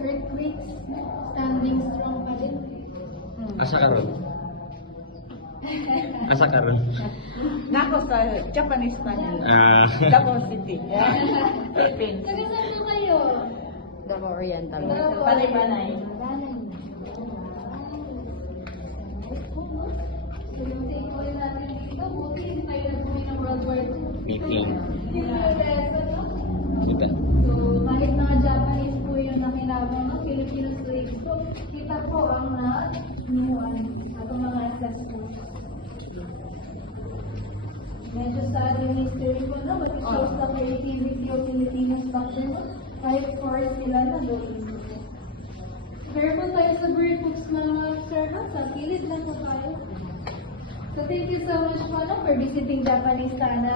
earthquakes, standing strong pa din. Asa karon? Asa karon? Nako sa Japanese panel. Davao City. Philippines. Taga saan po kayo? Davao Oriental. Panay-panay. So yung takeaway natin dito, buti hindi tayo nagpuwi ng World War II. Meeting. Hindi yung lesson, no? Kita. So, kahit mga Japanese po yung nakinabang ng Filipino slaves po, kita po ang na-nuan at ang mga ancestors. Medyo sad yung history ko na, but it shows the creativity of Filipinos back then. Kahit force sila na doon. Careful tayo sa bird books mga servants, sa kilid lang po tayo. So thank you so much po for visiting Japanese Tanay.